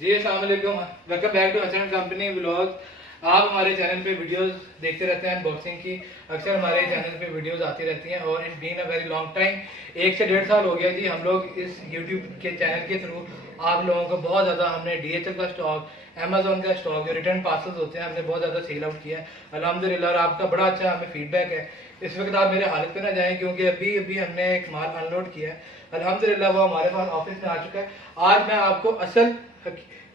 जी अस्सलाम वालेकुम, welcome back to Hasan company vlogs. आप हमारे चैनल पे वीडियोस देखते रहते हैं अनबॉक्सिंग की। अक्सर हमारे चैनल पे वीडियोस आती रहती हैं और in been a very long time 1 से 1.5 साल हो गया जी। हम लोग इस यूट्यूब के चैनल के थ्रू आप लोगों को बहुत ज़्यादा हमने DHL का स्टॉक, अमेजोन का स्टॉक, जो रिटर्न पार्सल्स होते हैं, हमने बहुत ज़्यादा सेल आउट किया है अल्हम्दुलिल्लाह। और आपका बड़ा अच्छा हमें फीडबैक है। इस वक्त आप मेरे हालत पे ना जाएं क्योंकि अभी अभी हमने एक माल अनलोड किया है अल्हम्दुलिल्लाह, वो हमारे पास ऑफिस में आ चुका है। आज मैं आपको असल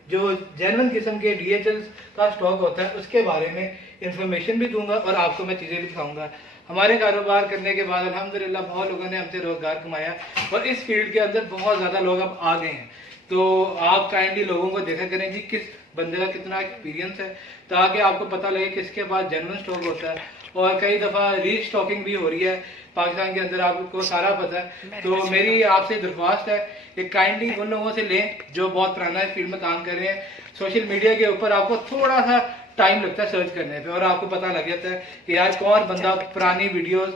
जो जेन्युइन किस्म के DHL का स्टॉक होता है उसके बारे में इंफॉर्मेशन भी दूंगा और आपको मैं चीज़ें भी दिखाऊंगा। हमारे कारोबार करने के बाद अल्हम्दुलिल्लाह बहुत लोगों ने हमसे रोजगार कमाया और इस फील्ड के अंदर बहुत ज़्यादा लोग अब आ गए हैं। तो आप काइंडली लोगों को देखा करें जी किस बंदे का कितना एक्सपीरियंस है, ताकि आपको पता लगे किसके पास जेन्युइन स्टॉक होता है। और कई दफ़ा रीस्टॉकिंग भी हो रही है पाकिस्तान के अंदर, आपको सारा पता है। तो मेरी आपसे दरख्वास्त है कि काइंडली उन लोगों से लें जो बहुत पुराना इस फील्ड में काम कर रहे हैं। सोशल मीडिया के ऊपर आपको थोड़ा सा टाइम लगता है सर्च करने पे और आपको पता लग जाता है कि यार कौन बंदा पुरानी वीडियोस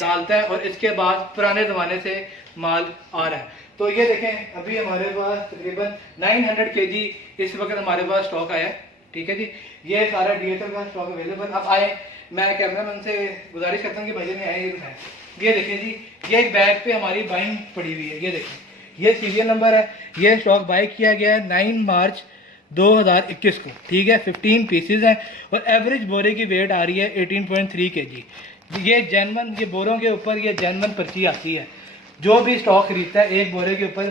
डालता है और इसके बाद पुराने ज़माने से माल आ रहा है। तो ये देखें, अभी हमारे पास तकरीबन 900 kg इस वक्त हमारे पास स्टॉक आया है। ठीक है जी, ये सारा DHL का स्टॉक अवेलेबल। अब आए, मैं कैमरामैन से गुजारिश करता हूँ कि भैया ने आए ये दिखाएं। ये देखें जी, ये एक बैग पे हमारी बाइंग पड़ी हुई है। ये देखें, ये सीरियल नंबर है। ये स्टॉक बाई किया गया है 9 मार्च 2021 को। ठीक है, 15 पीसेज हैं और एवरेज बोरे की वेट आ रही है 18.3 kg। ये जेन्युइन, ये बोरों के ऊपर ये जेन्युइन पर्ची आती है। जो भी स्टॉक खरीदता है एक बोरे के ऊपर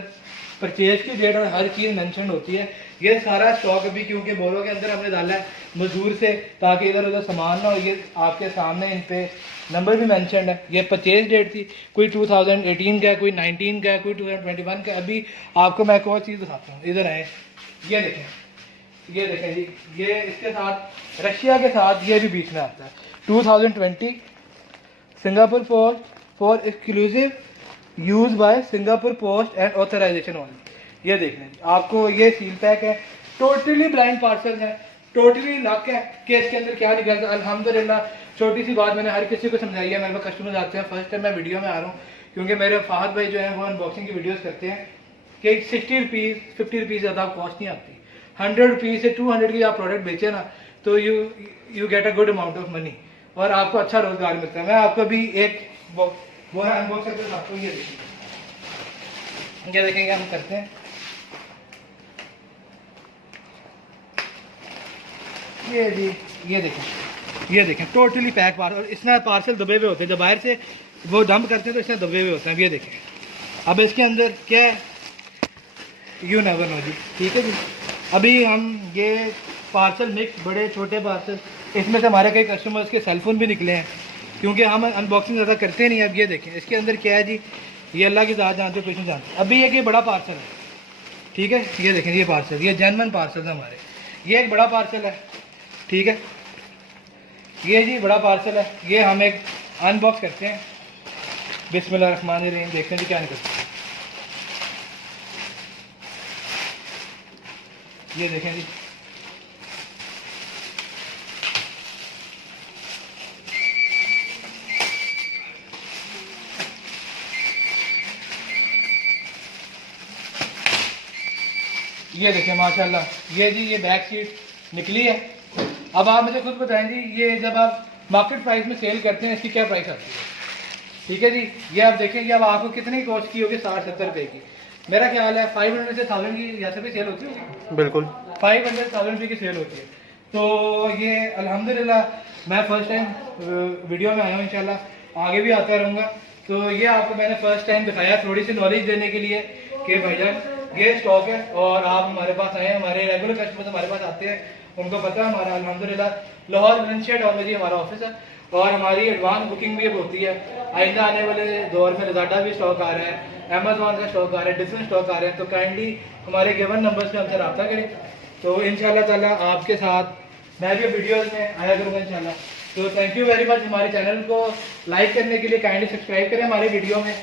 परचेज की डेट और हर चीज़ मेंशन होती है। ये सारा स्टॉक अभी क्योंकि बोरों के अंदर हमने डाला है मजदूर से, ताकि इधर उधर सामान ना हो। ये आपके सामने इन पे नंबर भी मेंशन है। ये परचेज डेट थी, कोई 2018 का, कोई 19 का, कोई 2021 का। अभी आपको मैं एक और चीज़ दिखाता हूँ, इधर आए, ये देखें, ये देखें जी, ये इसके साथ रशिया के साथ ये भी बीच में आता है 2020 Singapore post for exclusive use by Singapore post and authorisation only. ये देख लें, आपको ये सील पैक है, टोटली ब्लाइंड पार्सल है, टोटली लक है कि इसके अंदर क्या निकलता है। अल्हम्दुलिल्लाह, छोटी सी बात मैंने हर किसी को समझाई है। मेरे पास कस्टमर्स आते हैं, फर्स्ट टाइम मैं वीडियो में आ रहा हूँ क्योंकि मेरे फाहद भाई जो है वो अनबॉक्सिंग की वीडियोस करते हैं कि 60 रुपीज़ 50 रुपीज़ ज़्यादा कॉस्ट नहीं आती। 100 रुपीज़ से 200 की आप प्रोडक्ट बेचे ना तो you get a good amount of money और आपको अच्छा रोजगार मिलता है। मैं आपको भी एक वो है अनबॉक्स करके आपको ये देखेंगे हम करते हैं। ये जी, ये देखें टोटली पैक पार्सल। और इसमें पार्सल दबे हुए होते हैं, जब बाहर से वो डंप करते हैं तो इसमें दबे हुए होते हैं। ये देखें, अब इसके अंदर क्या है यू नेवर नो जी। ठीक है जी, अभी हम ये पार्सल मिक्स, बड़े छोटे पार्सल, इसमें से हमारे कई कस्टमर्स के सेलफोन भी निकले हैं क्योंकि हम अनबॉक्सिंग ज़्यादा करते नहीं। अब ये देखें, इसके अंदर क्या है जी, ये अल्लाह की ज़ात जानते, कुछ नहीं जानते। अभी एक ये बड़ा पार्सल है, ठीक है, ये देखें, ये पार्सल, ये जेन्युइन पार्सल है हमारे। ये एक बड़ा पार्सल है, ठीक है, ये जी बड़ा पार्सल है। ये हम एक अनबॉक्स करते हैं, बिस्मिल्लाहिर्रहमानिर्रहीम, देखते हैं जी क्या निकलता है। ये देखें जी, ये देखें माशाल्लाह, ये जी ये बैक सीट निकली है। अब आप मुझे खुद बताएं जी, ये जब आप मार्केट प्राइस में सेल करते हैं इसकी क्या प्राइस आती है? ठीक है जी, ये आप देखें कि अब आपको कितनी कॉस्ट की होगी, 60-70 रुपये की। मेरा ख्याल है 500 से 1000 की यहाँ से भी सेल होती है। बिल्कुल 500-1000 रुपये की सेल होती है। तो ये अल्हम्दुलिल्लाह मैं फर्स्ट टाइम वीडियो में आया हूँ, इंशाल्लाह आगे भी आता रहूँगा। तो ये आपको मैंने फर्स्ट टाइम दिखाया थोड़ी सी नॉलेज देने के लिए कि भैया ये स्टॉक है और आप हमारे पास आए। हमारे रेगुलर कस्टमर्स हमारे पास आते हैं, उनको पता है हमारा अल्हम्दुलिल्लाह लाहौर लंचेड और में जी हमारा ऑफिस है और हमारी एडवांस बुकिंग भी होती है। आइंदा आने वाले दौर में रज़ाडा भी स्टॉक आ रहा है, अमेजोन का स्टॉक आ रहा है, डिफरेंट स्टॉक आ रहे हैं। तो काइंडली हमारे गिवन नंबर्स पे हमसे रब्ता करें। तो इंशाल्लाह ताला आपके साथ मैं भी वीडियोज़ में आया करूँगा इंशाल्लाह। तो थैंक यू वेरी मच। हमारे चैनल को लाइक करने के लिए काइंडली सब्सक्राइब करें हमारे वीडियो में।